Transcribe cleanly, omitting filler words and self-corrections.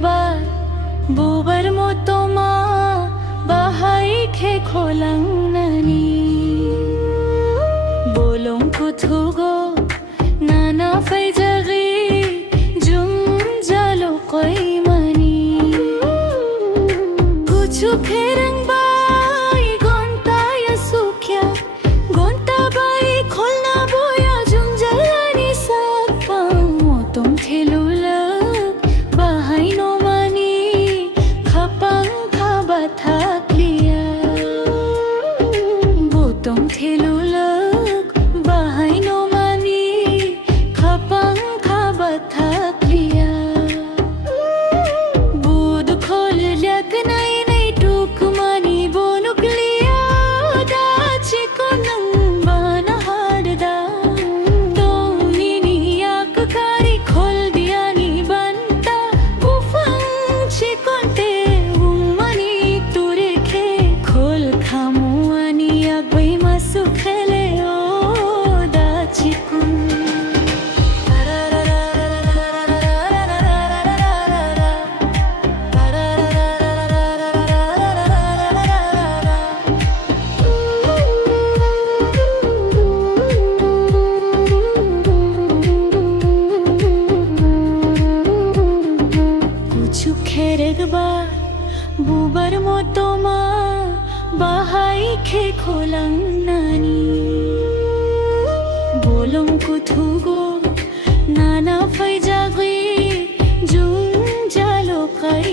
একবার বুবার মতো মা বাহাই খে খোলাং নানি bolong kuthugo nana faijagi jum jalo koi mani kuchu kherang bai gonta ya sukya gonta bai kholna boya jum jalani sakpa motom thelula bahai no mani khapang khaba thakliya botom thelula সুখের একবার বুবার মতো মা বাহাই খে খোলাং নানি bolong kuthugo nana faijagi jum jalo kai